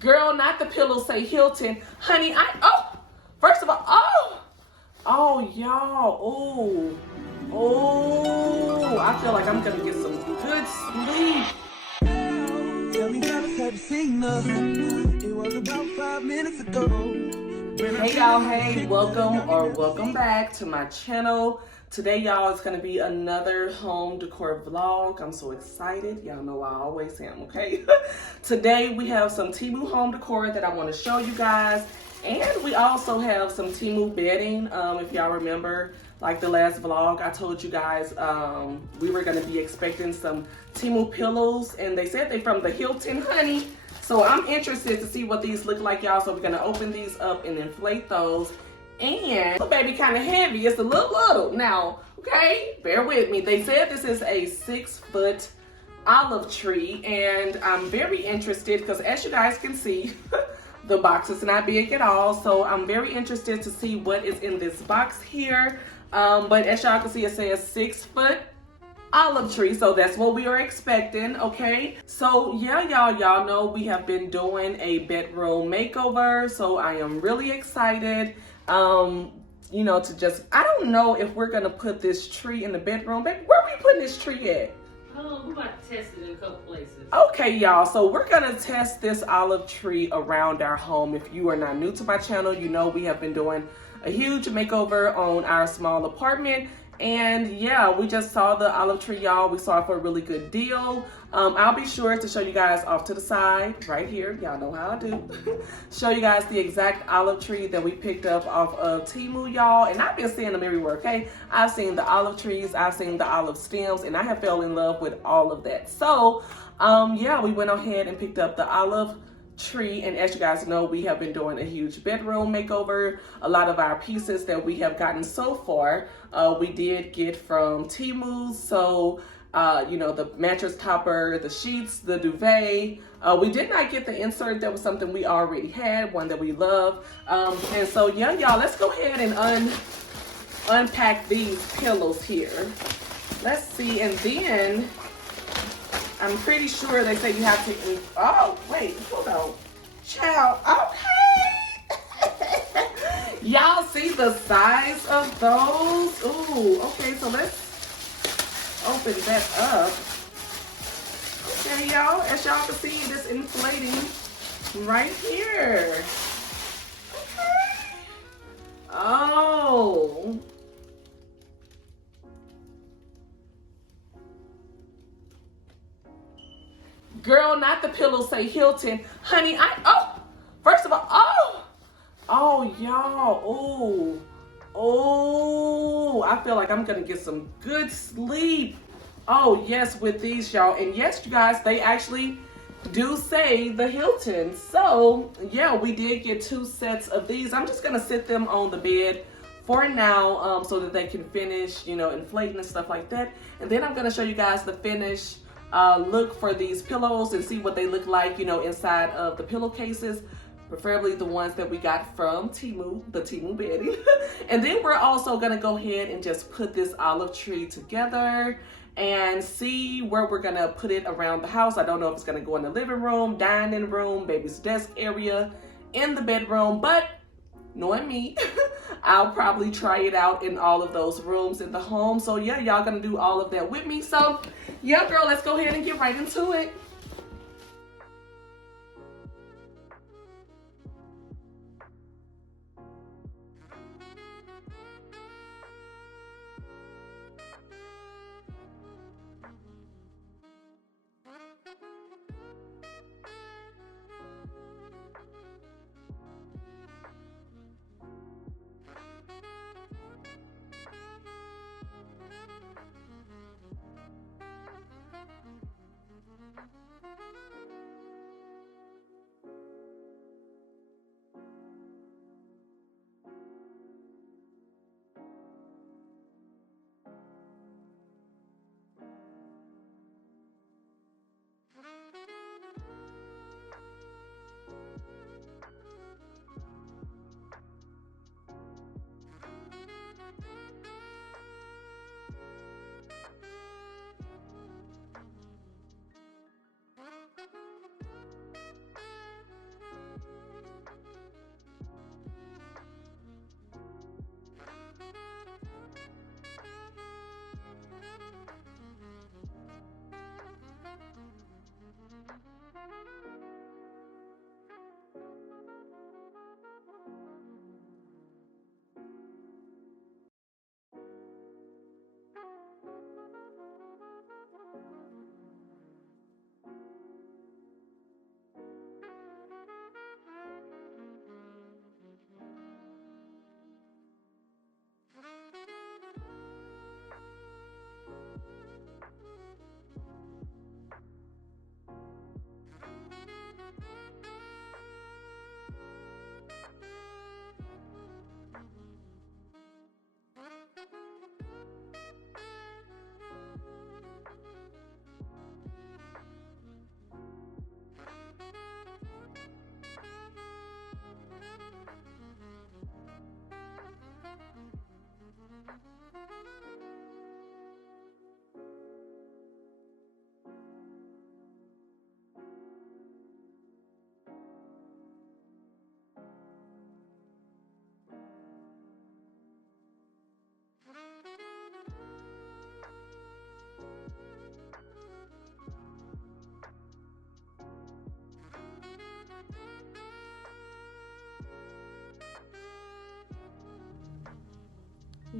Girl, not the pillow, say Hilton. Honey, first of all, y'all, I feel like I'm gonna get some good sleep. Tell me how to signal. It was about 5 minutes ago. Hey y'all, hey, welcome back to my channel. Today, y'all, it's gonna be another home decor vlog. I'm so excited. Y'all know I always am, okay? Today, we have some Temu home decor that I wanna show you guys. And we also have some Temu bedding. If y'all remember, like the last vlog, I told you guys we were gonna be expecting some Temu pillows. And they said they from the Hilton, honey. So I'm interested to see what these look like, y'all. So we're gonna open these up and inflate those. And the baby kind of heavy. It's a little now, okay? Bear with me. They said this is a 6-foot olive tree, and I'm very interested because, as you guys can see, the box is not big at all. So I'm very interested to see what is in this box here. But as y'all can see, it says 6-foot olive tree, so that's what we are expecting. Okay, so yeah, y'all know we have been doing a bedroom makeover, so I am really excited you know, to just, I don't know if we're gonna put this tree in the bedroom. Baby, where are we putting this tree at? We're about to test it in a couple places. Okay, y'all, so we're gonna test this olive tree around our home. If you are not new to my channel, you know we have been doing a huge makeover on our small apartment. And yeah, we just saw the olive tree, y'all. We saw it for a really good deal. I'll be sure to show you guys off to the side right here. Y'all know how I do. Show you guys the exact olive tree that we picked up off of Temu, y'all. And I've been seeing them everywhere, okay? I've seen the olive trees, I've seen the olive stems, and I have fell in love with all of that. So, yeah, we went ahead and picked up the olive tree, and as you guys know, we have been doing a huge bedroom makeover. A lot of our pieces that we have gotten so far, we did get from Temu. So you know, the mattress topper, the sheets, the duvet. We did not get the insert. That was something we already had, one that we love. And so yeah, y'all, let's go ahead and unpack these pillows here. Let's see. And then I'm pretty sure they say you have to, oh, wait, hold on. Child, okay. Y'all see the size of those? Ooh, okay, so let's open that up. Okay, y'all, as y'all can see, this inflating right here. Okay. Oh. Girl, not the pillow, say Hilton. Honey, first of all, y'all, I feel like I'm gonna get some good sleep. Oh, yes, with these, y'all. And yes, you guys, they actually do say the Hilton. So, yeah, we did get 2 sets of these. I'm just gonna sit them on the bed for now so that they can finish, you know, inflating and stuff like that. And then I'm gonna show you guys the finish look for these pillows and see what they look like, you know, inside of the pillowcases, preferably the ones that we got from Temu, the Temu bedding. And then we're also gonna go ahead and just put this olive tree together and see where we're gonna put it around the house. I don't know if it's gonna go in the living room, dining room, baby's desk area, in the bedroom, but knowing me, I'll probably try it out in all of those rooms in the home. So yeah, y'all gonna do all of that with me. So yeah, girl, let's go ahead and get right into it.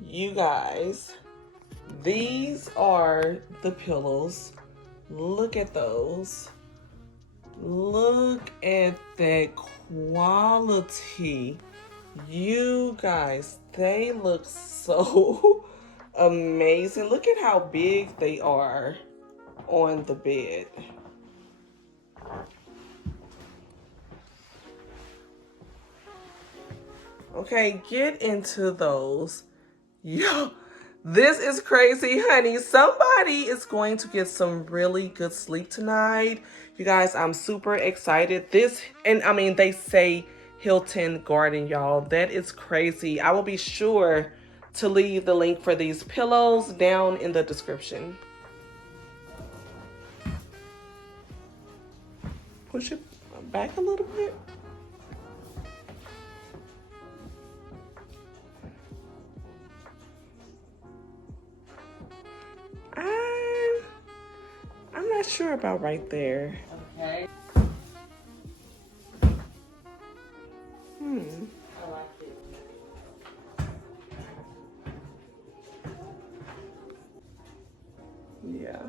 You guys, these are the pillows. Look at those. Look at that quality. You guys, they look so amazing. Look at how big they are on the bed. Okay, get into those. Yo, this is crazy, honey. Somebody is going to get some really good sleep tonight. You guys, I'm super excited. They say Hilton Garden, y'all. That is crazy. I will be sure to leave the link for these pillows down in the description. Push it back a little bit. I'm not sure about right there. Okay. I like it. Yeah.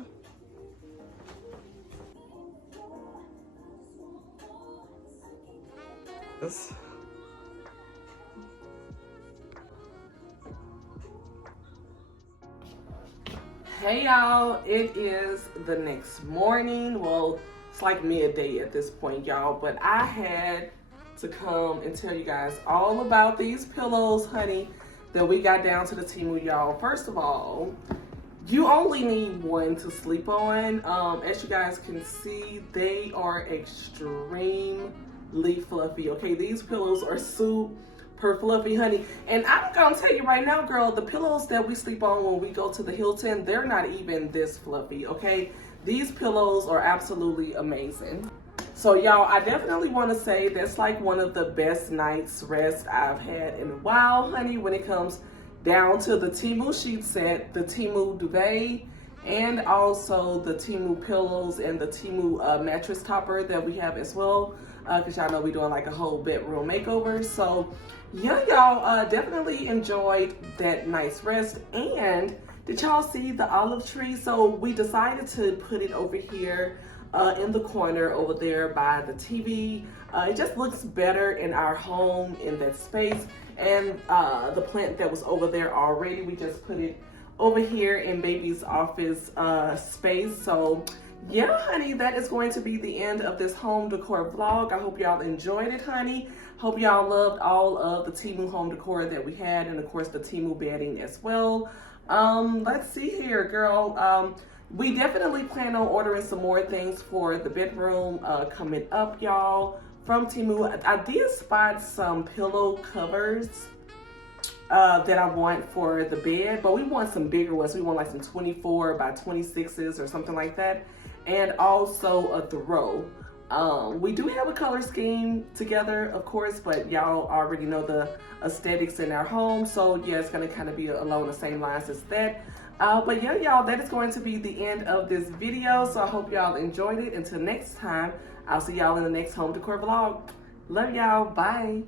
This. Hey y'all, it is the next morning. Well, it's like midday at this point, y'all, but I had to come and tell you guys all about these pillows, honey, that we got down to the Temu, y'all. First of all, you only need one to sleep on. As you guys can see, they are extremely fluffy. Okay, these pillows are super fluffy, honey. And I'm gonna tell you right now, girl, the pillows that we sleep on when we go to the Hilton, they're not even this fluffy, okay? These pillows are absolutely amazing. So y'all, I definitely want to say that's like one of the best night's rest I've had in a while, honey, when it comes down to the Temu sheet set, the Temu duvet, and also the Temu pillows and the Temu mattress topper that we have as well, because y'all know we're doing like a whole bedroom makeover. So yeah, y'all definitely enjoyed that nice rest. And did y'all see the olive tree? So we decided to put it over here in the corner over there by the TV. It just looks better in our home in that space. And the plant that was over there already, we just put it over here in baby's office space. So yeah, honey, that is going to be the end of this home decor vlog. I hope y'all enjoyed it, honey. Hope y'all loved all of the Temu home decor that we had, and of course the Temu bedding as well. Let's see here, girl. We definitely plan on ordering some more things for the bedroom coming up, y'all, from Temu. I did spot some pillow covers that I want for the bed, but we want some bigger ones. We want like some 24 by 26s or something like that, and also a throw. We do have a color scheme together, of course, but y'all already know the aesthetics in our home, so yeah, it's gonna kind of be along the same lines as that. But yeah, y'all, that is going to be the end of this video, so I hope y'all enjoyed it. Until next time, I'll see y'all in the next home decor vlog. Love y'all. Bye.